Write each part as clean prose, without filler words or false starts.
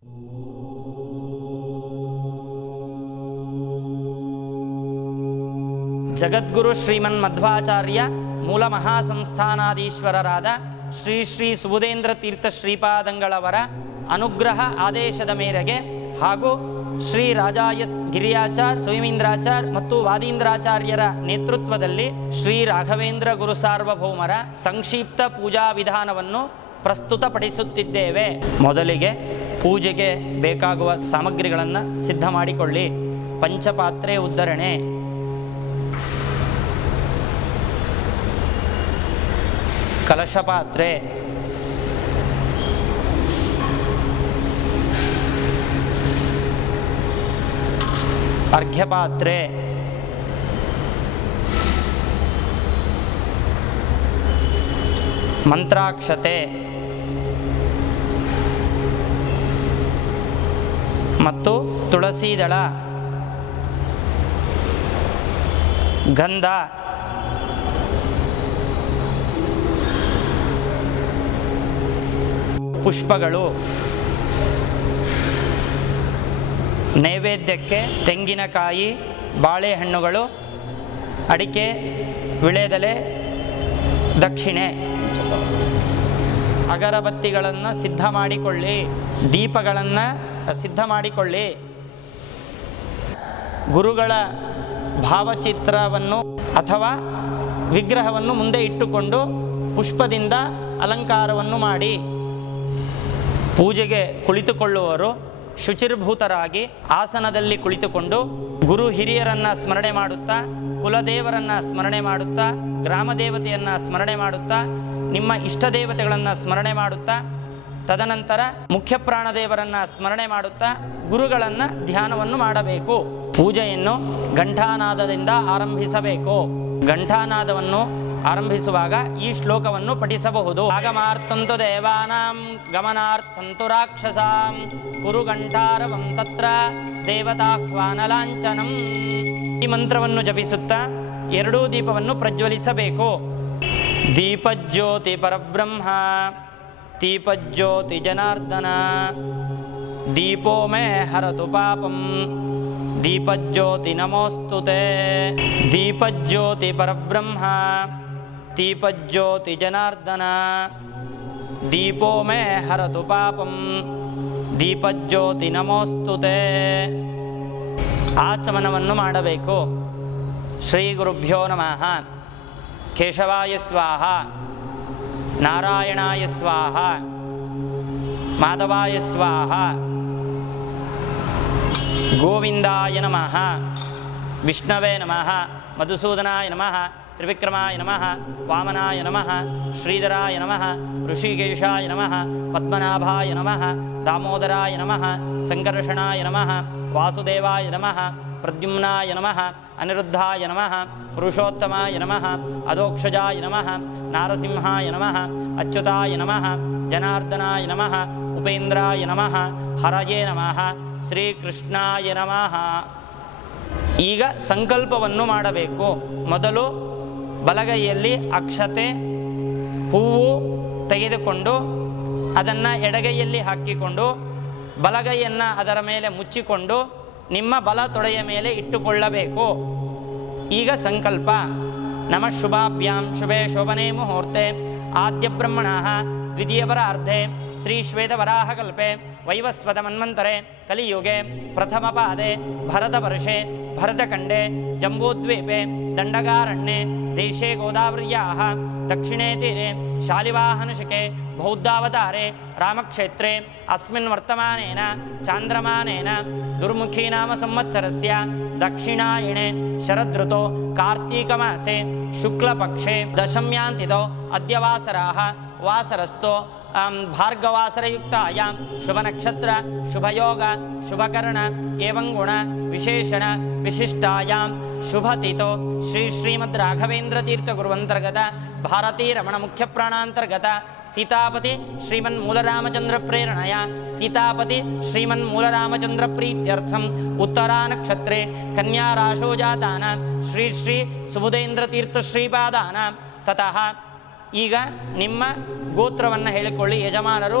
ಜಗದ್ಗುರು ಶ್ರೀಮನ್ ಮಧ್ವಾಚಾರ್ಯ ಮೂಲ ಮಹಾಸಂಸ್ಥಾನಾಧೀಶ್ವರರಾದ ಶ್ರೀ ಶ್ರೀ ಸುಬುಧೇಂದ್ರ ತೀರ್ಥ ಶ್ರೀಪಾದಂಗಳವರ ಅನುಗ್ರಹ ಆದೇಶದ ಮೇರೆಗೆ ಹಾಗೂ ಶ್ರೀ ರಾಜಾಯ ಗಿರಿಯಾಚಾರ್ ಸ್ವಯಮೀಂದ್ರಾಚಾರ್ ಮತ್ತು ವಾದೀಂದ್ರಾಚಾರ್ಯರ ನೇತೃತ್ವದಲ್ಲಿ ಶ್ರೀ ರಾಘವೇಂದ್ರ ಗುರು ಸಾರ್ವಭೌಮರ ಸಂಕ್ಷಿಪ್ತ ಪೂಜಾ ವಿಧಾನವನ್ನು ಪ್ರಸ್ತುತಪಡಿಸುತ್ತಿದ್ದೇವೆ. ಮೊದಲಿಗೆ ಪೂಜೆಗೆ ಬೇಕಾಗುವ ಸಾಮಗ್ರಿಗಳನ್ನು ಸಿದ್ಧ ಮಾಡಿಕೊಳ್ಳಿ. ಪಂಚಪಾತ್ರೆ ಉದ್ಧರಣೆ, ಕಲಶಪಾತ್ರೆ, ಅರ್ಘ್ಯಪಾತ್ರೆ, ಮಂತ್ರಾಕ್ಷತೆ ಮತ್ತು ತುಳಸಿ ದಳ, ಗಂಧ, ಪುಷ್ಪಗಳು, ನೈವೇದ್ಯಕ್ಕೆ ತೆಂಗಿನಕಾಯಿ, ಬಾಳೆಹಣ್ಣುಗಳು, ಅಡಿಕೆ, ವಿಳೆದೆಲೆ, ದಕ್ಷಿಣೆ, ಅಗರಬತ್ತಿಗಳನ್ನು ಸಿದ್ಧ ಮಾಡಿಕೊಳ್ಳಿ. ದೀಪಗಳನ್ನು ಸಿದ್ಧ ಮಾಡಿಕೊಳ್ಳಿ. ಗುರುಗಳ ಭಾವಚಿತ್ರವನ್ನು ಅಥವಾ ವಿಗ್ರಹವನ್ನು ಮುಂದೆ ಇಟ್ಟುಕೊಂಡು ಪುಷ್ಪದಿಂದ ಅಲಂಕಾರವನ್ನು ಮಾಡಿ. ಪೂಜೆಗೆ ಕುಳಿತುಕೊಳ್ಳುವವರು ಶುಚಿರ್ಭೂತರಾಗಿ ಆಸನದಲ್ಲಿ ಕುಳಿತುಕೊಂಡು ಗುರು ಹಿರಿಯರನ್ನು ಸ್ಮರಣೆ ಮಾಡುತ್ತಾ, ಕುಲದೇವರನ್ನು ಸ್ಮರಣೆ ಮಾಡುತ್ತಾ, ಗ್ರಾಮದೇವತೆಯನ್ನು ಸ್ಮರಣೆ ಮಾಡುತ್ತಾ, ನಿಮ್ಮ ಇಷ್ಟ ದೇವತೆಗಳನ್ನು ಸ್ಮರಣೆ ಮಾಡುತ್ತಾ, ತದನಂತರ ಮುಖ್ಯ ಪ್ರಾಣದೇವರನ್ನು ಸ್ಮರಣೆ ಮಾಡುತ್ತಾ ಗುರುಗಳನ್ನು ಧ್ಯಾನವನ್ನು ಮಾಡಬೇಕು. ಪೂಜೆಯನ್ನು ಘಂಟಾನಾದದಿಂದ ಆರಂಭಿಸಬೇಕು. ಘಂಟಾನಾದವನ್ನು ಆರಂಭಿಸುವಾಗ ಈ ಶ್ಲೋಕವನ್ನು ಪಠಿಸಬಹುದು. ಆಗಮಾರ್ಥಂತು ದೇವಾನಾಂ ಗಮನಾರ್ಥಂತು ರಾಕ್ಷಸಾಂ ಕುರು ಘಂಟಾರವಂ ತತ್ರ ದೇವತಾಹ್ವಾನಲಾಂಛನಂ. ಈ ಮಂತ್ರವನ್ನು ಜಪಿಸುತ್ತಾ ಎರಡೂ ದೀಪವನ್ನು ಪ್ರಜ್ವಲಿಸಬೇಕು. ದೀಪಜ್ಯೋತಿ ಪರಬ್ರಹ್ಮ ದೀಪಜ್ಯೋತಿ ಜನಾರ್ದನ ದೀಪೋ ಮೇ ಹರತು ಪಾಪಂ ದೀಪಜ್ಯೋತಿ ನಮೋಸ್ತುತೆ. ದೀಪಜ್ಯೋತಿ ಪರಬ್ರಹ್ಮ ದೀಪಜ್ಯೋತಿ ಜನಾರ್ದನ ದೀಪೋ ಮೇ ಹರತು ಪಾಪಂ ದೀಪಜ್ಯೋತಿ ನಮೋಸ್ತುತೆ. ಆಚಮನವನ್ನು ಮಾಡಬೇಕು. ಶ್ರೀ ಗುರುಭ್ಯೋ ನಮಃ. ಕೇಶವಾಯ ಸ್ವಾಹ, ನಾರಾಯಣಾಯ ಸ್ವಾಹ, ಮಾಧವಾಯ ಸ್ವಾಹ, ಗೋವಿಂದಾಯ ನಮಃ, ವಿಷ್ಣವೇ ನಮಃ, ಮಧುಸೂದನಾಯ ನಮಃ, ತ್ರಿವಿಕ್ರಮಾಯ ನಮಃ, ವಾಮನಾಯ ನಮಃ, ಶ್ರೀಧರಾಯ ನಮಃ, ಋಷಿಕೇಶಾಯ ನಮಃ, ಪದ್ಮನಾಭಾಯ ನಮಃ, ದಾಮೋದರಾಯ ನಮಃ, ಸಂಕರ್ಷಣಾಯ ನಮಃ, ವಾಸುದೇವಾಯ ನಮಃ, ಪ್ರದ್ಯುಮ್ನಾಯ ನಮಃ, ಅನಿರುದ್ಧಾಯ ನಮಃ, ಪುರುಷೋತ್ತಮಾಯ ನಮಃ, ಅಧೋಕ್ಷಜಾಯ ನಮಃ, ನಾರಸಿಂಹಾಯ ನಮಃ, ಅಚ್ಯುತಾಯ ನಮಃ, ಜನಾರ್ದನಾಯ ನಮಃ, ಉಪೇಂದ್ರಾಯ ನಮಃ, ಹರಯೇ ನಮಃ, ಶ್ರೀಕೃಷ್ಣಾಯ ನಮಃ. ಈಗ ಸಂಕಲ್ಪವನ್ನು ಮಾಡಬೇಕು. ಮೊದಲು ಬಲಗೈಯಲ್ಲಿ ಅಕ್ಷತೆ, ಹೂವು ತೆಗೆದುಕೊಂಡು ಅದನ್ನು ಎಡಗೈಯಲ್ಲಿ ಹಾಕಿಕೊಂಡು ಬಲಗೈಯನ್ನು ಅದರ ಮೇಲೆ ಮುಚ್ಚಿಕೊಂಡು ನಿಮ್ಮ ಬಲ ತೊಡೆಯ ಮೇಲೆ ಇಟ್ಟುಕೊಳ್ಳಬೇಕು. ಈಗ ಸಂಕಲ್ಪ. ನಮಃ ಶುಭಾಭ್ಯಾಂ ಶುಭೇ ಶೋಭನೆ ಮುಹೂರ್ತೆ ಆದ್ಯ ಬ್ರಹ್ಮಣಃ ದ್ವಿತೀಯವರಾರ್ಧೆ ಶ್ರೀ ಶ್ವೇತವರಾಹಕಲ್ಪೆ ವೈವಸ್ವತ ಮನ್ವಂತರೆ ಕಲಿಯುಗೆ ಪ್ರಥಮಪಾದೆ ಭರತವರ್ಷೆ ಭರತಖಂಡೆ ಜಂಬೂದ್ವೀಪೆ ದಂಡಕಾರಣ್ಯೆ ದೇಶೇ ಗೋದಾವರ್ಯಾಃ ದಕ್ಷಿಣೇ ತೀರೆ ಶಾಲಿವಾಹನಶಕೆ ಬೌದ್ಧಾವತಾರೆ ರಾಮಕ್ಷೇತ್ರೆ ಅಸ್ಮಿನ್ ವರ್ತಮಾನೇನ ಚಾಂದ್ರಮಾನೇನ ದುರ್ಮುಖಿ ನಾಮ ಸಂವತ್ಸರಸ್ಯ ದಕ್ಷಿಣಾಯಣೆ ಶರದೃತೋ ಕಾರ್ತೀಕಮಾಸೆ ಶುಕ್ಲಪಕ್ಷೆ ದಶಮ್ಯಾಂತಿತೋ ಅದ್ಯವಾಸರಾಃ ವಾಸರಸ್ಥೋ ಭಾರ್ಗವಾಸರಯುಕ್ತಾಯಾಂ ಶುಭನಕ್ಷತ್ರ ಶುಭಯೋಗ ಶುಭಕರ್ಣ ಏವಂ ಗುಣ ವಿಶೇಷಣ ವಿಶಿಷ್ಟಾಯಾಂ ಶುಭತಿಥೋ ಶ್ರೀ ಶ್ರೀಮದ್ ರಾಘವೇಂದ್ರ ತೀರ್ಥ ಗುರುವಂತರ್ಗತ ಭಾರತೀ ರಮಣ ಮುಖ್ಯ ಪ್ರಾಣಾಂತರ್ಗತ ಸೀತಾಪತಿ ಶ್ರೀಮನ್ ಮೂಲರಾಮಚಂದ್ರ ಪ್ರೇರಣೆಯ ಸೀತಾಪತಿ ಶ್ರೀಮನ್ ಮೂಲರಾಮಚಂದ್ರ ಪ್ರೀತ್ಯರ್ಥಂ ಉತ್ತರಾ ನಕ್ಷತ್ರೆ ಕನ್ಯಾ ರಾಶೋ ಜಾತಾನ ಶ್ರೀ ಶ್ರೀ ಸುಬುಧೇಂದ್ರ ತೀರ್ಥ ಶ್ರೀಪಾದಾನ ತತಃ. ಈಗ ನಿಮ್ಮ ಗೋತ್ರವನ್ನು ಹೇಳಿಕೊಳ್ಳಿ. ಯಜಮಾನರು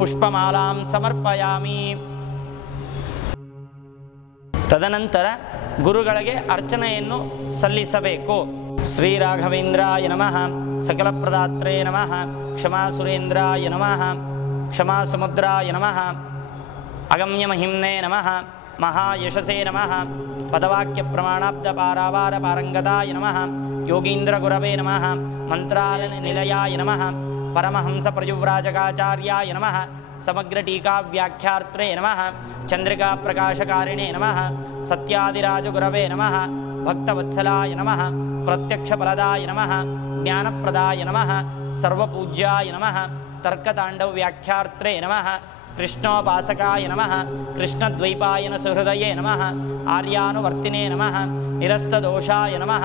ಪುಷ್ಪಮಾಲಾಂ ಸಮರ್ಪಯಾಮಿ. ತದನಂತರ ಗುರುಗಳಿಗೆ ಅರ್ಚನೆಯನ್ನು ಸಲ್ಲಿಸಬೇಕು. ಶ್ರೀ ರಾಘವೇಂದ್ರಾಯ ನಮಃ, ಸಕಲ ಪ್ರದಾತ್ರೇ ನಮಃ, ಕ್ಷಮಾ ಸುರೇಂದ್ರಾಯ ನಮಃ, ಕ್ಷಮಾ ಸಮುದ್ರಾಯ ನಮಃ, ಅಗಮ್ಯ ಮಹಿಮ್ನೇ ನಮಃ, ಮಹಾಯಶಸೇ ನಮಃ, ಪದವಾಕ್ಯ ಪ್ರಮಾಣಾಬ್ಧ ಪಾರಾವಾರ ಪಾರಂಗತಾಯ ನಮಃ, ಯೋಗೀಂದ್ರ ಗುರವೇ ನಮಃ, ಮಂತ್ರಾಲಯ ನಿಲಯಾಯ ನಮಃ, ಪರಮಹಂಸ ಪ್ರಯುವ್ರಾಜಕಾಚಾರ್ಯಾಯ ನಮಃ, ಸಮಗ್ರ ಟೀಕಾ ವ್ಯಾಖ್ಯಾತ್ರೇ ನಮಃ, ಚಂದ್ರಿಕಾ ಪ್ರಕಾಶಕಾರಿಣೇ ನಮಃ, ಸತ್ಯಾದಿರಾಜ ಗುರವೇ ನಮಃ, ಭಕ್ತವತ್ಸಲಾಯ ನಮಃ, ಪ್ರತ್ಯಕ್ಷ ಫಲದಾಯ ನಮಃ, ಜ್ಞಾನಪ್ರದಾಯ ನಮಃ, ಸರ್ವಪೂಜ್ಯಾಯ ನಮಃ, ತರ್ಕತಾಂಡವ ವ್ಯಾಖ್ಯಾತ್ರೇ ನಮಃ, ಕೃಷ್ಣೋಪಾಸಕಾಯ ನಮಃ, ಕೃಷ್ಣದ್ವೈಪಾಯನ ಸುಹೃದಯೇ ನಮಃ, ಆರ್ಯಾನುವರ್ತಿನೇ ನಮಃ, ನಿರಸ್ತದೋಷಾಯ ನಮಃ,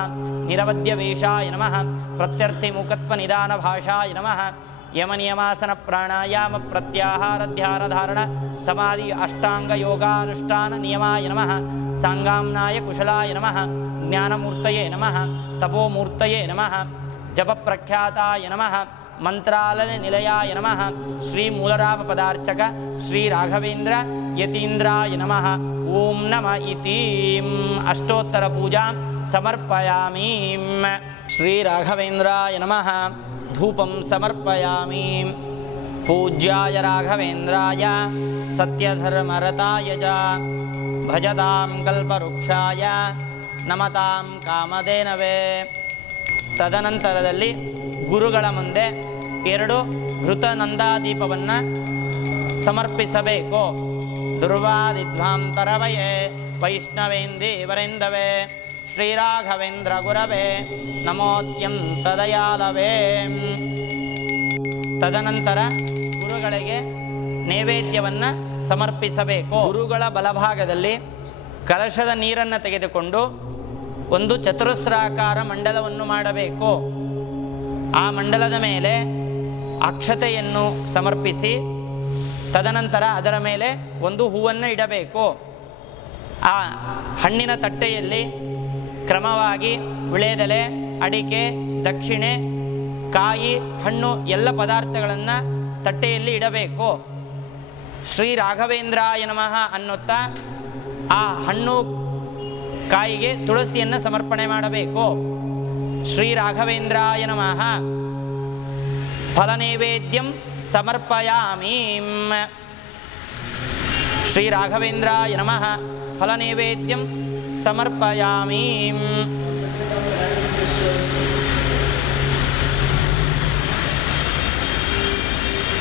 ನಿರವದ್ಯವೇಷಾಯ ನಮಃ, ಪ್ರತ್ಯರ್ಥಿಮುಖತ್ವ ನಿಧಾನ ಭಾಷಾಯ ನಮಃ, ಯಮನಿಯಮಾಸನ ಪ್ರಾಣಾಯಾಮ ಪ್ರತ್ಯಾಹಾರ ಧ್ಯಾನ ಧಾರಣ ಸಮಾಧಿ ಅಷ್ಟಾಂಗ ಯೋಗಾನುಷ್ಠಾನ ನಿಯಮಾಯ ನಮಃ, ಸಾಂಗಾಂನಾಯ ಕುಶಲಾಯ ನಮಃ, ಜ್ಞಾನಮೂರ್ತಯೇ ನಮಃ, ತಪೋಮೂರ್ತಯೇ ನಮಃ, ಜಪಪ್ರಖ್ಯಾತಾಯ ನಮಃ, ಮಂತ್ರಾಲಯ ನಿಲಯಾಯ ನಮಃ, ಶ್ರೀ ಮೂಲರಾಮ ಪದಾರ್ಚಕ ಶ್ರೀ ರಾಘವೇಂದ್ರ ಯತೀಂದ್ರಾಯ ನಮಃ. ಓಂ ನಮ ಇತಿ ಅಷ್ಟೋತ್ತರ ಪೂಜಾ ಸಮರ್ಪಯಾಮಿ. ಶ್ರೀ ರಾಘವೇಂದ್ರಾಯ ನಮಃ. ಧೂಪಂ ಸಮರ್ಪಯಾಮಿ. ಪೂಜ್ಯಾಯ ರಾಘವೇಂದ್ರಾಯ ಸತ್ಯಧರ್ಮರತಾಯ ಚ ಭಜತಾಂ ಕಲ್ಪವೃಕ್ಷಾಯ ನಮತಾಂ ಕಾಮಧೇನವೇ. ತದನಂತರದಲ್ಲಿ ಗುರುಗಳ ಮುಂದೆ 2 ಘೃತನಂದಾದೀಪವನ್ನು ಸಮರ್ಪಿಸಬೇಕು. ದುರ್ವಾದಿಧ್ವಾಂತರವಯೇ ವೈಷ್ಣವೇಂದೇವರೆಂದವೇ ಶ್ರೀರಾಘವೇಂದ್ರ ಗುರವೇ ನಮೋತ್ಯಂತ ದಯಾಲವೇ. ತದನಂತರ ಗುರುಗಳಿಗೆ ನೈವೇದ್ಯವನ್ನು ಸಮರ್ಪಿಸಬೇಕು. ಗುರುಗಳ ಬಲಭಾಗದಲ್ಲಿ ಕಲಶದ ನೀರನ್ನು ತೆಗೆದುಕೊಂಡು ಒಂದು ಚತುರಸ್ರಾಕಾರ ಮಂಡಲವನ್ನು ಮಾಡಬೇಕು. ಆ ಮಂಡಲದ ಮೇಲೆ ಅಕ್ಷತೆಯನ್ನು ಸಮರ್ಪಿಸಿ ತದನಂತರ ಅದರ ಮೇಲೆ ಒಂದು ಹೂವನ್ನು ಇಡಬೇಕು. ಆ ಹಣ್ಣಿನ ತಟ್ಟೆಯಲ್ಲಿ ಕ್ರಮವಾಗಿ ವಿಳೆದೆಲೆ, ಅಡಿಕೆ, ದಕ್ಷಿಣೆ, ಕಾಯಿ, ಹಣ್ಣು ಎಲ್ಲ ಪದಾರ್ಥಗಳನ್ನು ತಟ್ಟೆಯಲ್ಲಿ ಇಡಬೇಕು. ಶ್ರೀ ರಾಘವೇಂದ್ರಾಯ ನಮಃ ಅನ್ನುತ್ತಾ ಆ ಹಣ್ಣು ಕಾಯಿಗೆ ತುಳಸಿಯನ್ನು ಸಮರ್ಪಣೆ ಮಾಡಬೇಕು. ಶ್ರೀ ರಾಘವೇಂದ್ರಾಯ ನಮಃ. ಫಲನೈವೇದ್ಯಂ ಸಮರ್ಪಯಾಮಿ. ಶ್ರೀ ರಾಘವೇಂದ್ರಾಯ ನಮಃ. ಫಲನೈವೇದ್ಯಂ ಸಮರ್ಪಯಾಮಿ.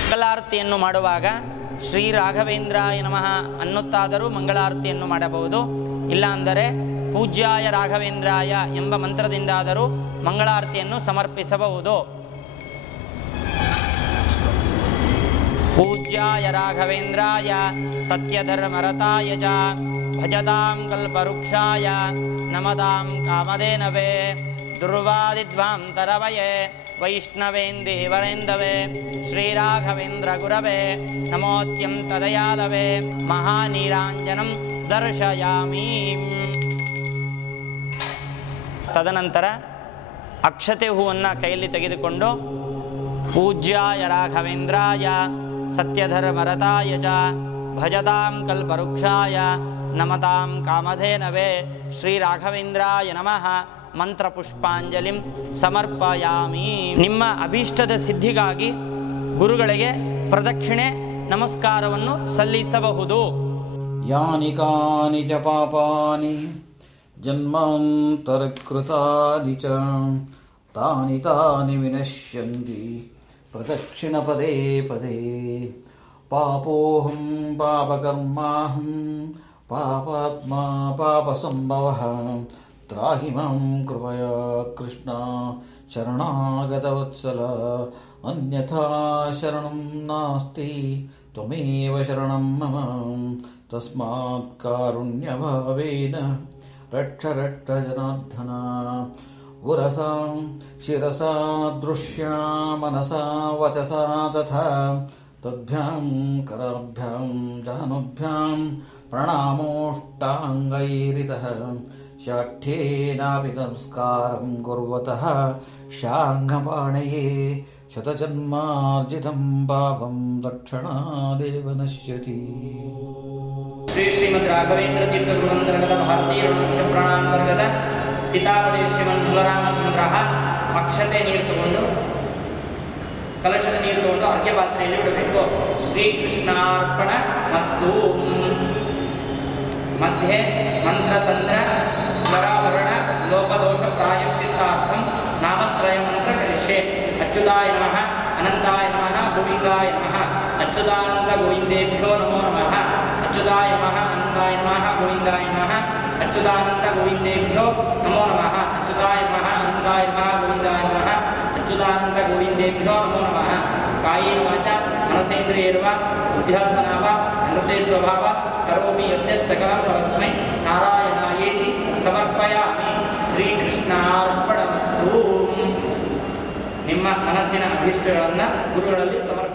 ಮಂಗಳಾರತಿಯನ್ನು ಮಾಡುವಾಗ ಶ್ರೀ ರಾಘವೇಂದ್ರಾಯ ನಮಃ ಅನ್ನುತ್ತಾದರೂ ಮಂಗಳಾರತಿಯನ್ನು ಮಾಡಬಹುದು. ಇಲ್ಲ ಅಂದರೆ ಪೂಜ್ಯಾಯ ರಾಘವೇಂದ್ರಾಯ ಎಂಬ ಮಂತ್ರದಿಂದಾದರೂ ಮಂಗಳಾರತಿಯನ್ನು ಸಮರ್ಪಿಸಬಹುದು. ಪೂಜ್ಯಾಯ ರಾಘವೇಂದ್ರಾಯ ಸತ್ಯಧರ್ಮರತಾಯ ಚ ಭಜತಾಂ ಕಲ್ಪವೃಕ್ಷಾಯ ನಮತಾಂ ಕಾಮಧೇನವೇ ದುರ್ವಾದಿಧ್ವಾಂತರವಯೇ ವೈಷ್ಣವೇಂದೇವರೆಂದವೇ ಶ್ರೀರಾಘವೇಂದ್ರ ಗುರವೇ ನಮೋತ್ಯಂತ ದಯಾಲವೇ ಮಹಾನೀರಾಂಜನಂ ದರ್ಶಯಾಮಿ. ತದನಂತರ ಅಕ್ಷತೆ ಹೂವನ್ನು ಕೈಯಲ್ಲಿ ತೆಗೆದುಕೊಂಡು ಪೂಜ್ಯಾಯ ರಾಘವೇಂದ್ರಾಯ ಸತ್ಯಧರ್ಮರತಾಯ ಚ ಭಜತಾಂ ಕಲ್ಪವೃಕ್ಷಾಯ ನಮತಾಂ ಕಾಮಧೇನವೇ ಶ್ರೀ ರಾಘವೇಂದ್ರಾಯ ನಮಃ ಮಂತ್ರ ಪುಷ್ಪಾಂಜಲಿಂ ಸಮರ್ಪಯಾಮಿ. ನಿಮ್ಮ ಅಭೀಷ್ಟದ ಸಿದ್ಧಿಗಾಗಿ ಗುರುಗಳಿಗೆ ಪ್ರದಕ್ಷಿಣೆ ನಮಸ್ಕಾರವನ್ನು ಸಲ್ಲಿಸಬಹುದು. ಯಾನಿ ಕಾನಿ ಚ ಪಾಪಾನಿ ಜನ್ಮಾಂತರಕೃತಾನಿ ಚ ತಾನಿ ತಾನಿ ವಿನಶ್ಯಂತಿ ಪ್ರದಕ್ಷಿಣ ಪದೇ ಪದೇ. ಪಾಪೋಹಂ ಪಾಪಕರ್ಮಾಹಂ ಪಾಪಾತ್ಮಾ ಪಾಪಸಂಭವಃ ತ್ರಾಹಿ ಮಾಂ ಕೃಪಯಾ ಕೃಷ್ಣ ಶರಣಾಗತವತ್ಸಲ. ಅನ್ಯಥಾ ಶರಣಂ ನಾಸ್ತಿ ತ್ವಮೇವ ಶರಣಂ ಮಮ. ತಸ್ಮಾತ್ ಕಾರುಣ್ಯಭಾವೇನ ರಕ್ಷ ರಕ್ಷ ಜನಾರ್ದನ. ಉರಸಾ ಶಿರಸಾ ದೃಶ್ಯಾ ಮನಸಾ ವಚಸಾ ತಥಾ ತದ್ಭ್ಯಾಂ ಕರಾಭ್ಯಾಂ ಜಾನುಭ್ಯಾಂ ಪ್ರಣಾಮೋಷ್ಟಾಂಗೈರಿತಃ. ಶಾಠ್ಯೇನಾಪಿ ನಮಸ್ಕಾರಂ ಕುರ್ವತಃ ಶಾಂಘಪಾಣಯೇ ಶತಜನ್ಮಾರ್ಜಿತಂ ಪಾಪಂ ತಕ್ಷಣಾದೇವ ನಶ್ಯತಿ. ಶ್ರೀ ಶ್ರೀಮದ್ ರಾಘವೇಂದ್ರ ತೀರ್ಥ ಗುರುವಂತರ್ಗತ ಭಾರತೀಯ ಮುಖ್ಯ ಪ್ರಾಣಾಂತರ್ಗತ ಸೀತಾಪತಿ ಶ್ರೀಮನ್ ಮೂಲರಾಮಚಂದ್ರ ಅಕ್ಷತೆ ನೀರು ತಗೊಂಡು ಕಲಶದ ನೀರು ತಗೊಂಡು ಅರ್ಘ್ಯ ಪಾತ್ರೆಯಲ್ಲಿ ಬಿಡಬೇಕು. ಶ್ರೀಕೃಷ್ಣಾರ್ಪಣ ಮಸ್ತು. ಮಧ್ಯೆ ಮಂತ್ರತಂತ್ರ ಸ್ವರಾವರಣ ಲೋಪದೋಷ ಪ್ರಾಯಶ್ಚಿತ್ತಾರ್ಥಂ ನಾಮತ್ರಯ ಮಂತ್ರ ಕರಿಷ್ಯೆ. ಅಚ್ಯುತಾಯ ನಮಃ, ಅನಂತಾಯ ನಮಃ, ಗೋವಿಂದಾಯ ನಮಃ. ಅಚ್ಯುತಾನಂದ ಗೋವಿಂದೇಭ್ಯೋ ನಮೋ ನಮಃ. ಅಚ್ಯುತಾಯ ನಮಃ, ಅನಂತಾಯ ನಮಃ, ಗೋವಿಂದಾಯ ನಮಃ. ಅಚ್ಯುತಾನಂದ ಗೋವಿಂದೇಭ್ಯೋ ನಮೋ ನಮಃ. ಅಚ್ಯುತಾಯ ನಮಃ, ಅನಂತಾಯ ನಮಃ, ಗೋವಿಂದಾಯ ನಮಃ. ಅಚ್ಯುತಾನಂದ ಗೋವಿಂದೇಭ್ಯೋ ನಮೋ ನಮಃ. ಕಾಯೇನ ವಾಚಾ ಮನಸೇಂದ್ರಿಯೈರ್ವ ಬುದ್ಧ್ಯಾತ್ಮನಾ ವಾ ಅನುಸೇ ಸ್ವಭಾವ ಕರೋಮಿ ಯದ್ಯತ್ ಸಕಲಂ ಪರಸ್ಮೈ ನಾರಾಯಣಾಯೇತಿ ಸಮರ್ಪಯಾಮಿ. ಶ್ರೀಕೃಷ್ಣಾರ್ಪಣಮಸ್ತು. ನಿಮ್ಮ ಮನಸ್ಸಿನ ಅಭೀಷ್ಟಗಳನ್ನು ಗುರುಗಳಲ್ಲಿ ಸಮರ್ಪಣೆ